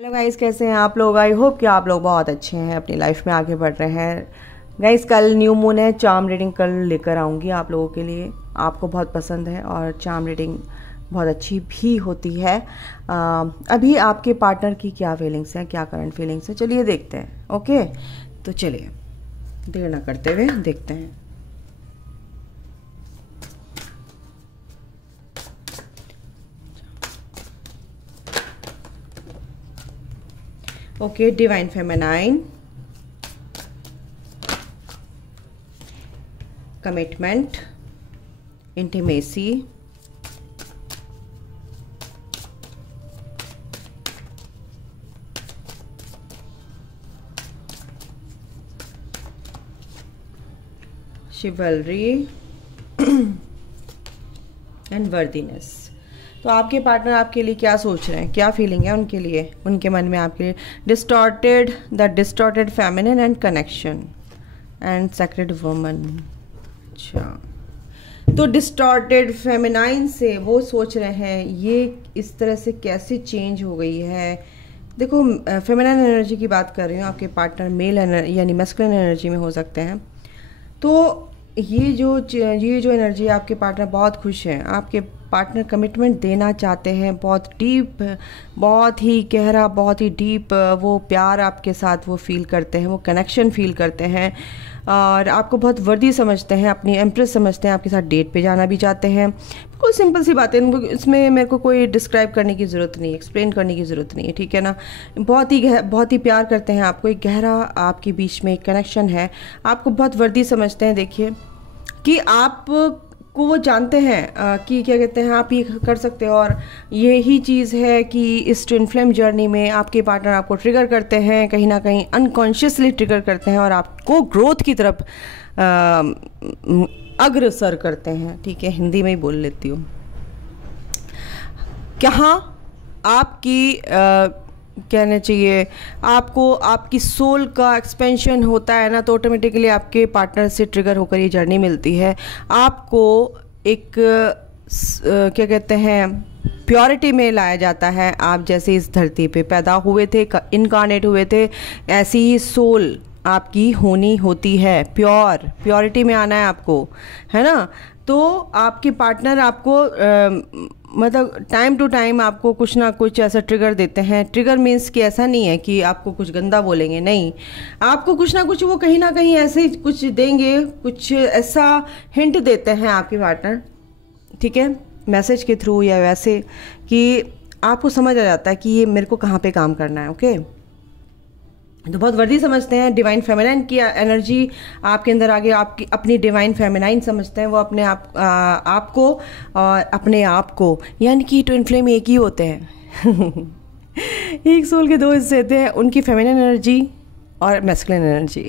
Hello guys, कैसे हैं आप लोग। आई होप कि आप लोग बहुत अच्छे हैं, अपनी लाइफ में आगे बढ़ रहे हैं। गाइस, कल न्यू मून है, चार्म रीडिंग कल लेकर आऊँगी आप लोगों के लिए। आपको बहुत पसंद है और चार्म रीडिंग बहुत अच्छी भी होती है। अभी आपके पार्टनर की क्या फीलिंग्स हैं, क्या करंट फीलिंग्स हैं, चलिए देखते हैं। ओके, तो चलिए देर ना करते हुए देखते हैं। Okay, divine feminine, commitment, intimacy, शिवलरी and worthiness. तो आपके पार्टनर आपके लिए क्या सोच रहे हैं, क्या फीलिंग है उनके लिए, उनके मन में आपके लिए। Distorted feminine and connection and sacred woman. अच्छा, तो डिस्टॉर्टेड फेमिनाइन से वो सोच रहे हैं ये इस तरह से कैसे चेंज हो गई है। देखो, फेमिनाइन एनर्जी की बात कर रही हूँ। आपके पार्टनर मेल यानी मैस्कुलिन एनर्जी में हो सकते हैं। तो ये जो एनर्जी, आपके पार्टनर बहुत खुश हैं, आपके पार्टनर कमिटमेंट देना चाहते हैं, बहुत डीप, बहुत ही गहरा, बहुत ही डीप वो प्यार आपके साथ वो फील करते हैं, वो कनेक्शन फील करते हैं और आपको बहुत वर्दी समझते हैं, अपनी एम्प्रेस समझते हैं, आपके साथ डेट पे जाना भी चाहते हैं। बिल्कुल सिंपल सी बात है, इसमें मेरे को कोई डिस्क्राइब करने की ज़रूरत नहीं, एक्सप्लेन करने की ज़रूरत नहीं है, ठीक है ना। बहुत ही प्यार करते हैं आपको, एक गहरा आपके बीच में एक कनेक्शन है, आपको बहुत वर्दी समझते हैं। देखिए कि आप को वो जानते हैं कि क्या कहते हैं, आप ये कर सकते हो। और यही चीज़ है कि इस ट्विन फ्लेम जर्नी में आपके पार्टनर आपको ट्रिगर करते हैं, कहीं ना कहीं अनकॉन्शियसली ट्रिगर करते हैं और आपको ग्रोथ की तरफ अग्रसर करते हैं। ठीक है, हिंदी में ही बोल लेती हूँ। कहाँ आपकी कहना चाहिए, आपको आपकी सोल का एक्सपेंशन होता है ना, तो ऑटोमेटिकली आपके पार्टनर से ट्रिगर होकर ये जर्नी मिलती है। आपको एक क्या कहते हैं, प्योरिटी में लाया जाता है। आप जैसे इस धरती पे पैदा हुए थे, इनकारनेट हुए थे, ऐसी ही सोल आपकी होनी होती है। प्योरिटी में आना है आपको, है ना। तो आपके पार्टनर आपको मतलब टाइम टू टाइम आपको कुछ ना कुछ ऐसा ट्रिगर देते हैं। ट्रिगर मीन्स कि ऐसा नहीं है कि आपको कुछ गंदा बोलेंगे, नहीं, आपको कुछ ना कुछ वो कहीं ना कहीं ऐसे कुछ देंगे, कुछ ऐसा हिंट देते हैं आपके पार्टनर, ठीक है, मैसेज के थ्रू या वैसे कि आपको समझ आ जाता है कि ये मेरे को कहाँ पे काम करना है। ओके, तो बहुत वर्दी समझते हैं। डिवाइन फेमिनाइन की एनर्जी आपके अंदर आगे, आपकी अपनी डिवाइन फेमिनाइन समझते हैं वो अपने आपको और अपने आप को, यानी कि ट्विन फ्लेम एक ही होते हैं एक सोल के दो हिस्से होते हैं, उनकी फेमिनाइन एनर्जी और मैस्कुलिन एनर्जी।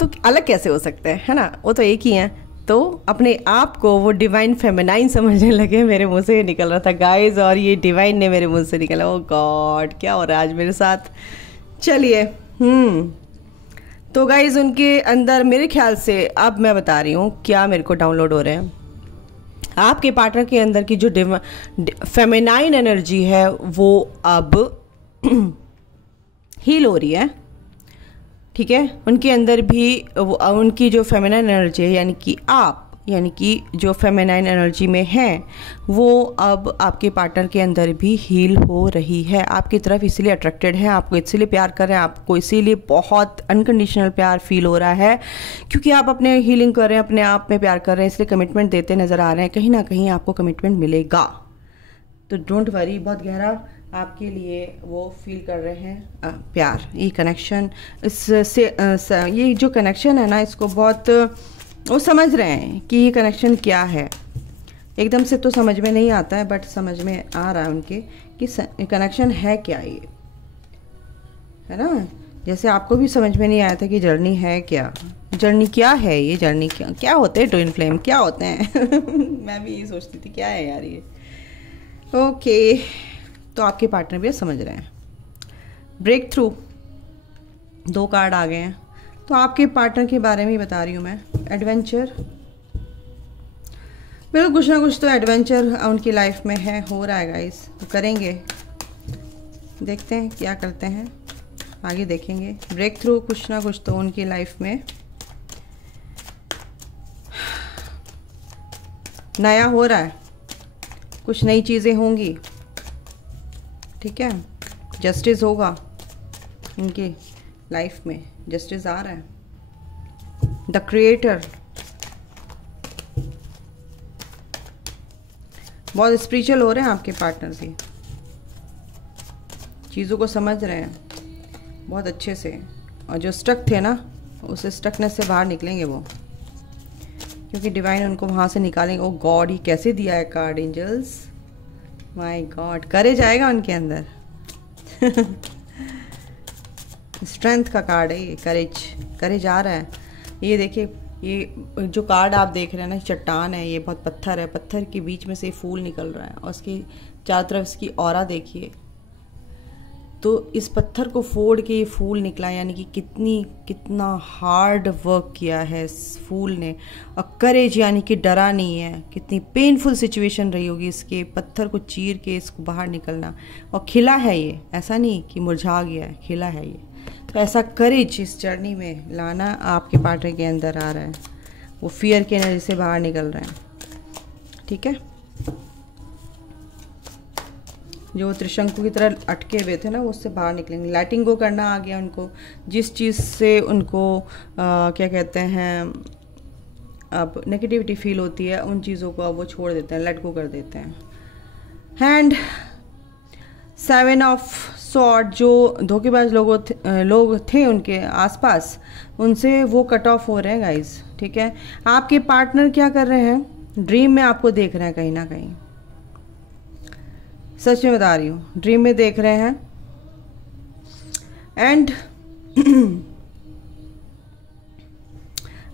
तो अलग कैसे हो सकते हैं, है ना, वो तो एक ही हैं। तो अपने आप को वो डिवाइन फेमिनाइन समझने लगे। मेरे मुंह से निकल रहा था गाइज, और ये डिवाइन ने मेरे मुंह से निकला। ओ गॉड, क्या हो रहा है आज मेरे साथ। चलिए, तो गाइज उनके अंदर मेरे ख्याल से, अब मैं बता रही हूँ क्या मेरे को डाउनलोड हो रहे हैं। आपके पार्टनर के अंदर की जो फेमिनाइन एनर्जी है वो अब हील हो रही है, ठीक है। उनके अंदर भी उनकी जो फेमिनाइन एनर्जी है, यानी कि जो फेमिनाइन एनर्जी में है, वो अब आपके पार्टनर के अंदर भी हील हो रही है। आपकी तरफ इसीलिए अट्रैक्टेड है, आपको इसीलिए प्यार कर रहे हैं, आपको इसीलिए बहुत अनकंडीशनल प्यार फील हो रहा है, क्योंकि आप अपने हीलिंग कर रहे हैं, अपने आप में प्यार कर रहे हैं, इसलिए कमिटमेंट देते नज़र आ रहे हैं। कहीं ना कहीं आपको कमिटमेंट मिलेगा, तो डोंट वरी, बहुत गहरा आपके लिए वो फील कर रहे हैं प्यार। ये कनेक्शन, इससे ये जो कनेक्शन है ना, इसको बहुत वो समझ रहे हैं कि ये कनेक्शन क्या है। एकदम से तो समझ में नहीं आता है, बट समझ में आ रहा है उनके कि कनेक्शन है क्या, ये है ना। जैसे आपको भी समझ में नहीं आया था कि जर्नी है क्या, जर्नी क्या है, ये जर्नी क्या होते हैं, ट्विन फ्लेम क्या होते हैं मैं भी ये सोचती थी क्या है यार ये। ओके, तो आपके पार्टनर भी समझ रहे हैं। ब्रेक थ्रू, 2 कार्ड आ गए हैं। तो आपके पार्टनर के बारे में ही बता रही हूँ मैं। एडवेंचर, बिल्कुल कुछ ना कुछ तो एडवेंचर उनकी लाइफ में है, हो रहा है गाइस, तो करेंगे। देखते हैं क्या करते हैं, आगे देखेंगे। ब्रेक थ्रू कुछ ना कुछ तो उनकी लाइफ में नया हो रहा है, कुछ नई चीज़ें होंगी, ठीक है। जस्टिस होगा इनकी लाइफ में, जस्टिस आ रहा है। द क्रिएटर बहुत स्पिरिचुअल हो रहे हैं आपके पार्टनर भी, चीज़ों को समझ रहे हैं बहुत अच्छे से, और जो स्टक थे ना उस स्टकनेस से बाहर निकलेंगे वो, क्योंकि डिवाइन उनको वहाँ से निकालेंगे। ओ गॉड, ही कैसे दिया है कार्ड एंजल्स, माय गॉड। करेज आएगा उनके अंदर स्ट्रेंथ का कार्ड है ये, करेज आ रहा है। ये देखिए, ये जो कार्ड आप देख रहे हैं ना, चट्टान है, ये बहुत पत्थर है, पत्थर के बीच में से फूल निकल रहा है और उसकी चारों तरफ इसकी ऑरा देखिए। तो इस पत्थर को फोड़ के ये फूल निकला, यानी कि कितना हार्ड वर्क किया है इस फूल ने। और करेज यानी कि डरा नहीं है। कितनी पेनफुल सिचुएशन रही होगी इसके पत्थर को चीर के इसको बाहर निकलना, और खिला है ये, ऐसा नहीं कि मुरझा गया है, खिला है ये। तो ऐसा करेज इस जर्नी में लाना आपके पार्टनर के अंदर आ रहा है, वो फियर के एनर्जी से बाहर निकल रहे हैं, ठीक है। जो त्रिशंकु की तरह अटके हुए थे ना, वो उससे बाहर निकलेंगे। लेटिंग गो करना आ गया उनको, जिस चीज़ से उनको क्या कहते हैं, अब नेगेटिविटी फील होती है, उन चीज़ों को अब वो छोड़ देते हैं, लेट गो कर देते हैं। हैंड 7 ऑफ सॉर्ड, जो धोखेबाज लोग थे उनके आसपास, उनसे वो कट ऑफ हो रहे हैं गाइज, ठीक है। आपके पार्टनर क्या कर रहे हैं, ड्रीम में आपको देख रहे हैं कहीं ना कहीं, सच में बता रही हूँ, ड्रीम में देख रहे हैं। एंड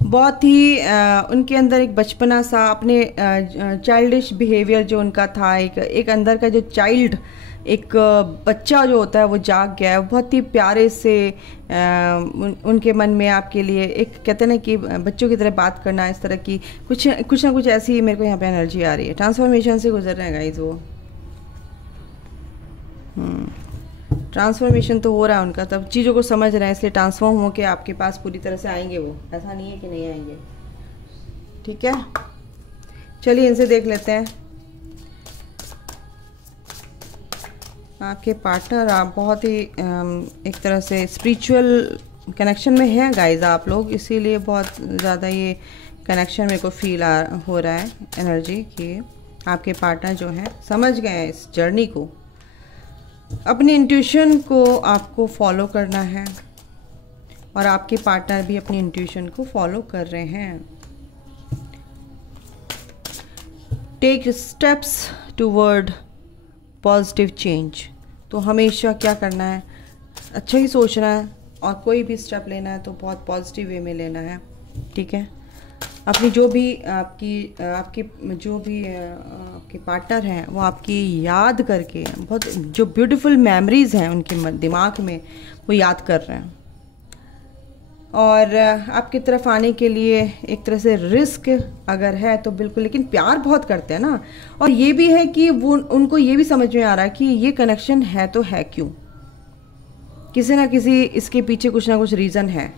बहुत ही उनके अंदर एक बचपना सा, अपने चाइल्डिश बिहेवियर जो उनका था, एक अंदर का जो चाइल्ड, एक बच्चा जो होता है वो जाग गया है। बहुत ही प्यारे से उनके मन में आपके लिए एक, कहते हैं ना कि बच्चों की तरह बात करना, इस तरह की कुछ ना कुछ ऐसी मेरे को यहाँ पे एनर्जी आ रही है। ट्रांसफॉर्मेशन से गुजर रहे हैं गाइस वो, ट्रांसफॉर्मेशन तो हो रहा है उनका, तब चीज़ों को समझ रहे हैं, इसलिए ट्रांसफॉर्म होके आपके पास पूरी तरह से आएंगे वो, ऐसा नहीं है कि नहीं आएंगे, ठीक है। चलिए इनसे देख लेते हैं। आपके पार्टनर, आप बहुत ही एक तरह से स्पिरिचुअल कनेक्शन में हैं गाइज आप लोग, इसीलिए बहुत ज़्यादा ये कनेक्शन मेरे को फील हो रहा है एनर्जी कि आपके पार्टनर जो हैं समझ गए हैं इस जर्नी को। अपनी इंट्यूशन को आपको फॉलो करना है, और आपके पार्टनर भी अपनी इंट्यूशन को फॉलो कर रहे हैं। Take steps toward positive change. तो हमेशा क्या करना है, अच्छा ही सोचना है, और कोई भी स्टेप लेना है तो बहुत पॉजिटिव वे में लेना है, ठीक है। अपनी जो भी आपके पार्टनर हैं वो आपकी याद करके, बहुत जो ब्यूटीफुल मेमोरीज हैं उनके दिमाग में, वो याद कर रहे हैं, और आपकी तरफ आने के लिए एक तरह से रिस्क अगर है तो बिल्कुल, लेकिन प्यार बहुत करते हैं ना। और ये भी है कि वो, उनको ये भी समझ में आ रहा है कि ये कनेक्शन है तो है क्यों, किसी ना किसी इसके पीछे कुछ ना कुछ रीज़न है।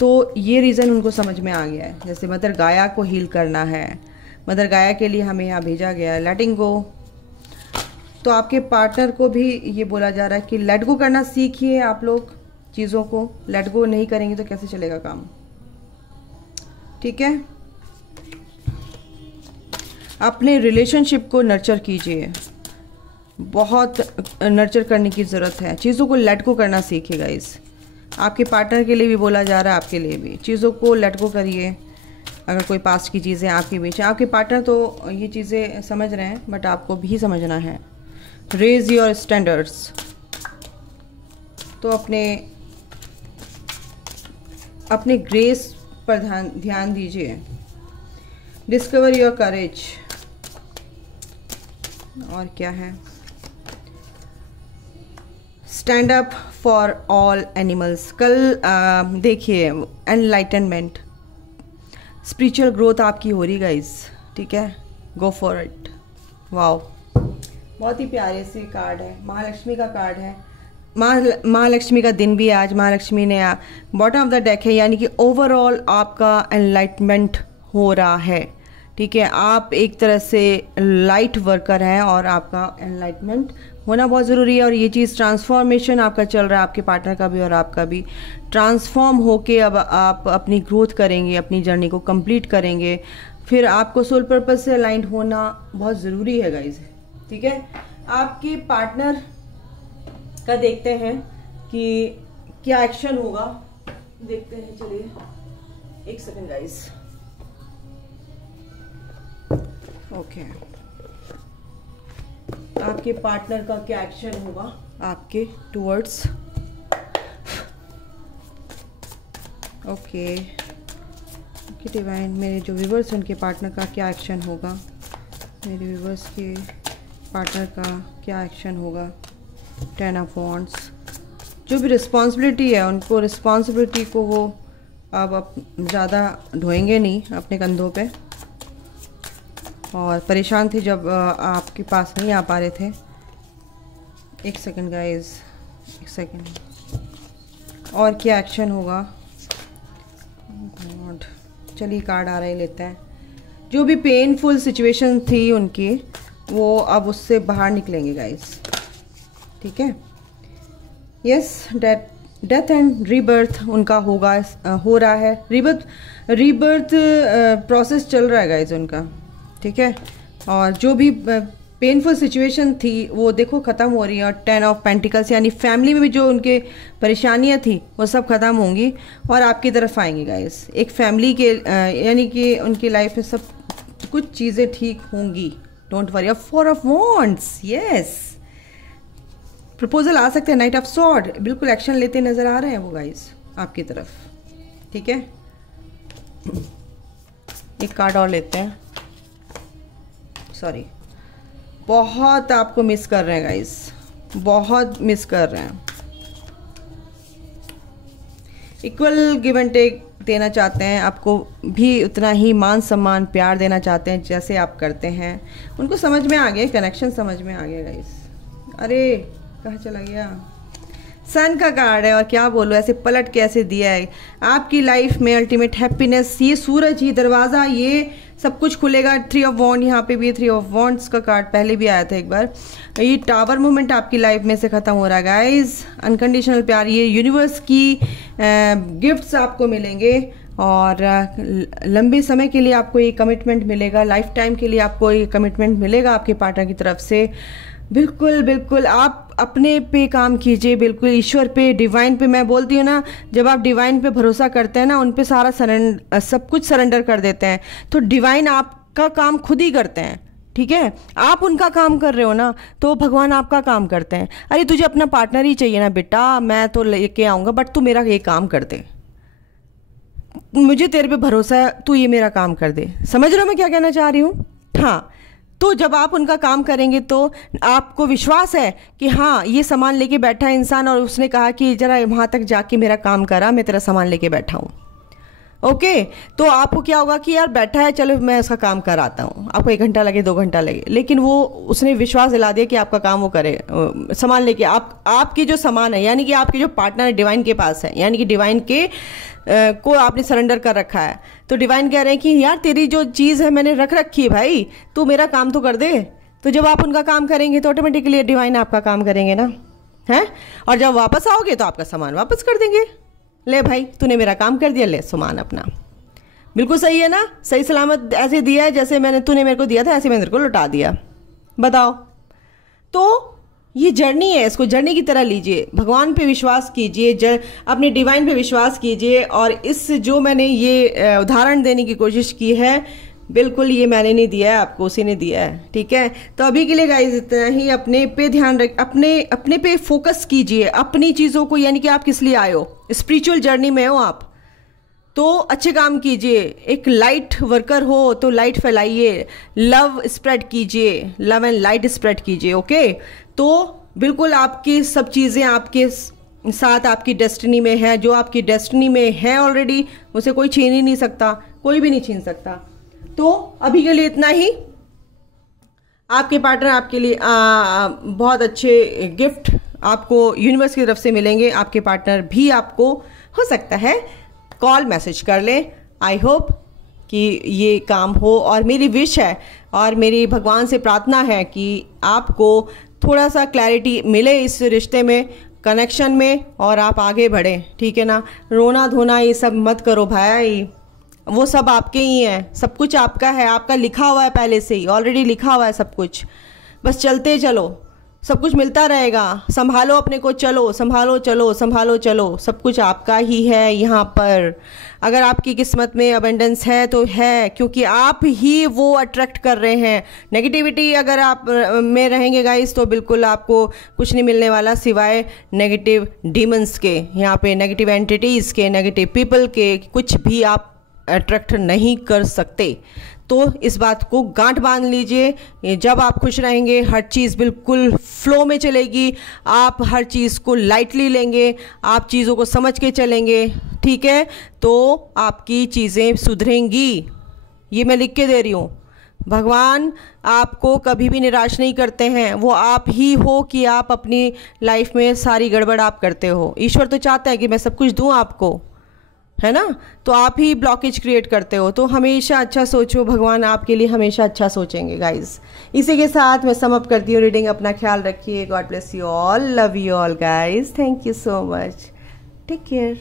तो ये रीज़न उनको समझ में आ गया है। जैसे मदर गाया को हील करना है, मदर गाया के लिए हमें यहाँ भेजा गया है, लेटिंग गो। तो आपके पार्टनर को भी ये बोला जा रहा है कि लेट गो करना सीखिए आप लोग, चीज़ों को लेट गो नहीं करेंगे तो कैसे चलेगा काम, ठीक है। अपने रिलेशनशिप को नर्चर कीजिए, बहुत नर्चर करने की ज़रूरत है, चीज़ों को लेट गो करना सीखिए गाइस। आपके पार्टनर के लिए भी बोला जा रहा है, आपके लिए भी चीज़ों को लेट गो करिए। अगर कोई पास्ट की चीज़ें आपके बीच, आपके पार्टनर तो ये चीज़ें समझ रहे हैं, बट आपको भी समझना है। Raise your standards. तो अपने ग्रेस पर ध्यान दीजिए। Discover your courage. और क्या है, stand up for all animals. कल देखिए एनलाइटनमेंट, स्पिरिचुअल ग्रोथ आपकी हो रही गाइस, ठीक है। Go for it. वाओ, बहुत ही प्यारे से कार्ड है, महालक्ष्मी का कार्ड है। महालक्ष्मी का दिन भी है आज, महालक्ष्मी ने बॉटम ऑफ द डेक है, यानी कि ओवरऑल आपका एनलाइटमेंट हो रहा है। ठीक है, आप एक तरह से लाइट वर्कर हैं और आपका एनलाइटमेंट होना बहुत ज़रूरी है। और ये चीज़ ट्रांसफॉर्मेशन आपका चल रहा है, आपके पार्टनर का भी और आपका भी ट्रांसफॉर्म होके अब आप अपनी ग्रोथ करेंगे, अपनी जर्नी को कंप्लीट करेंगे। फिर आपको सोल पर्पस से अलाइंड होना बहुत ज़रूरी है गाइज। ठीक है, आपके पार्टनर का देखते हैं कि क्या एक्शन होगा, देखते हैं। चलिए एक सेकंड गाइज। ओके, आपके पार्टनर का क्या एक्शन होगा आपके टुवर्ड्स। ओके डिवाइन, मेरे जो व्यूवर्स उनके पार्टनर का क्या एक्शन होगा, मेरे व्यूवर्स के पार्टनर का क्या एक्शन होगा। 10 ऑफ वॉन्ड्स, जो भी रिस्पॉन्सिबिलिटी है उनको, रिस्पॉन्सिबिलिटी को वो अब ज़्यादा ढोएंगे नहीं अपने कंधों पे, और परेशान थे जब आपके पास नहीं आ पा रहे थे। एक सेकंड गाइस, एक सेकंड। और क्या एक्शन होगा। गॉड, चलिए कार्ड आ रहा ही लेते हैं। जो भी पेनफुल सिचुएशन थी उनकी, वो अब उससे बाहर निकलेंगे गाइस। ठीक है, यस, डेथ एंड रीबर्थ उनका होगा, हो रहा है। रीबर्थ प्रोसेस चल रहा है गाइस उनका। ठीक है, और जो भी पेनफुल सिचुएशन थी वो देखो ख़त्म हो रही है। और 10 ऑफ पेंटिकल्स, यानी फैमिली में भी जो उनके परेशानियां थी वो सब ख़त्म होंगी और आपकी तरफ आएंगे गाइस। एक फैमिली के यानी कि उनकी लाइफ में सब कुछ चीज़ें ठीक होंगी। Don't worry. 4 of wands, yes, proposal आ सकते हैं। नाइट ऑफ सॉर्ड, बिल्कुल एक्शन लेते नज़र आ रहे हैं वो गाइस आपकी तरफ। ठीक है, एक कार्ड और लेते हैं। सॉरी, बहुत आपको मिस कर रहे हैं गाइस, बहुत मिस कर रहे हैं। इक्वल गिव एंड टेक देना चाहते हैं, आपको भी उतना ही मान सम्मान प्यार देना चाहते हैं जैसे आप करते हैं। उनको समझ में आ गया, कनेक्शन समझ में आ गया गाइस। अरे कहाँ चला गया। सन का कार्ड है और क्या बोलो, ऐसे पलट के ऐसे दिया है। आपकी लाइफ में अल्टीमेट हैप्पीनेस, ये सूरज, ये दरवाज़ा, ये सब कुछ खुलेगा। 3 ऑफ वॉन्ड, यहाँ पे भी 3 ऑफ वॉन्ड्स का कार्ड पहले भी आया था एक बार। ये टावर मूवमेंट आपकी लाइफ में से ख़त्म हो रहा है गाइज। अनकंडीशनल प्यार, ये यूनिवर्स की गिफ्ट्स आपको मिलेंगे और लंबे समय के लिए आपको ये कमिटमेंट मिलेगा, लाइफ टाइम के लिए आपको ये कमिटमेंट मिलेगा आपके पार्टनर की तरफ से। बिल्कुल बिल्कुल, आप अपने पे काम कीजिए, बिल्कुल ईश्वर पे, डिवाइन पे। मैं बोलती हूँ ना, जब आप डिवाइन पे भरोसा करते हैं ना, उन पे सारा सब कुछ सरेंडर कर देते हैं, तो डिवाइन आपका काम खुद ही करते हैं। ठीक है, आप उनका काम कर रहे हो ना, तो भगवान आपका काम करते हैं। अरे तुझे अपना पार्टनर ही चाहिए ना बेटा, मैं तो लेके आऊँगा, बट तू मेरा ये काम कर दे, मुझे तेरे पे भरोसा है, तू ये मेरा काम कर दे। समझ रहे हो मैं क्या कहना चाह रही हूँ। हाँ, तो जब आप उनका काम करेंगे तो आपको विश्वास है कि हाँ, ये सामान लेके बैठा है इंसान और उसने कहा कि जरा वहाँ तक जाके मेरा काम करा, मैं तेरा सामान लेके बैठा हूँ। ओके, तो आपको क्या होगा कि यार बैठा है, चलो मैं उसका काम कराता हूँ, आपको 1 घंटा लगे 2 घंटा लगे, लेकिन वो उसने विश्वास दिला दिया कि आपका काम वो करे, सामान लेके। आपकी जो सामान है, यानी कि आपके जो पार्टनर है डिवाइन के पास है, यानी कि डिवाइन के को आपने सरेंडर कर रखा है, तो डिवाइन कह रहे हैं कि यार तेरी जो चीज़ है मैंने रख रखी है भाई, तू मेरा काम तो कर दे। तो जब आप उनका काम करेंगे तो ऑटोमेटिकली डिवाइन आपका काम करेंगे ना, हैं। और जब वापस आओगे तो आपका सामान वापस कर देंगे। ले भाई, तूने मेरा काम कर दिया, ले सामान अपना। बिल्कुल सही है ना, सही सलामत ऐसे दिया है जैसे तूने मेरे को दिया था, ऐसे मैंने तेरे को लौटा दिया। बताओ, तो ये जर्नी है, इसको जर्नी की तरह लीजिए, भगवान पे विश्वास कीजिए, अपने डिवाइन पे विश्वास कीजिए। और इस जो मैंने ये उदाहरण देने की कोशिश की है, बिल्कुल ये मैंने नहीं दिया है, आपको उसी ने दिया है। ठीक है, तो अभी के लिए गाइज इतना ही। अपने पे ध्यान रख, अपने पे फोकस कीजिए, अपनी चीज़ों को, यानी कि आप किस लिए आए हो, स्पिरिचुअल जर्नी में हो आप, तो अच्छे काम कीजिए। एक लाइट वर्कर हो तो लाइट फैलाइए, लव स्प्रेड कीजिए, लव एंड लाइट स्प्रेड कीजिए। ओके, तो बिल्कुल आपकी सब चीज़ें आपके साथ आपकी डेस्टिनी में है। जो आपकी डेस्टिनी में है ऑलरेडी, उसे कोई छीन ही नहीं सकता, कोई भी नहीं छीन सकता। तो अभी के लिए इतना ही। आपके पार्टनर आपके लिए बहुत अच्छे गिफ्ट आपको यूनिवर्स की तरफ से मिलेंगे। आपके पार्टनर भी आपको हो सकता है कॉल मैसेज कर ले। आई होप कि ये काम हो, और मेरी विश है और मेरी भगवान से प्रार्थना है कि आपको थोड़ा सा क्लैरिटी मिले इस रिश्ते में, कनेक्शन में, और आप आगे बढ़ें। ठीक है ना। रोना धोना ये सब मत करो भाई, वो सब आपके ही है, सब कुछ आपका है, आपका लिखा हुआ है पहले से ही, ऑलरेडी लिखा हुआ है सब कुछ। बस चलते चलो, सब कुछ मिलता रहेगा। संभालो अपने को, चलो संभालो, चलो संभालो, चलो, सब कुछ आपका ही है यहाँ पर। अगर आपकी किस्मत में अबेंडेंस है तो है, क्योंकि आप ही वो अट्रैक्ट कर रहे हैं। नेगेटिविटी अगर आप में रहेंगे गाइस तो बिल्कुल आपको कुछ नहीं मिलने वाला सिवाय नेगेटिव डीमंस के, यहाँ पे नेगेटिव एंटिटीज़ के, नेगेटिव पीपल के। कुछ भी आप अट्रैक्ट नहीं कर सकते। तो इस बात को गांठ बांध लीजिए। जब आप खुश रहेंगे हर चीज़ बिल्कुल फ्लो में चलेगी, आप हर चीज़ को लाइटली लेंगे, आप चीज़ों को समझ के चलेंगे, ठीक है, तो आपकी चीज़ें सुधरेंगी। ये मैं लिख के दे रही हूँ। भगवान आपको कभी भी निराश नहीं करते हैं, वो आप ही हो कि आप अपनी लाइफ में सारी गड़बड़ आप करते हो। ईश्वर तो चाहता है कि मैं सब कुछ दूँ आपको, है ना, तो आप ही ब्लॉकेज क्रिएट करते हो। तो हमेशा अच्छा सोचो, भगवान आपके लिए हमेशा अच्छा सोचेंगे गाइस। इसी के साथ मैं सम अप करती हूँ रीडिंग। अपना ख्याल रखिए। God bless you all, love you all guys, thank you so much, take care.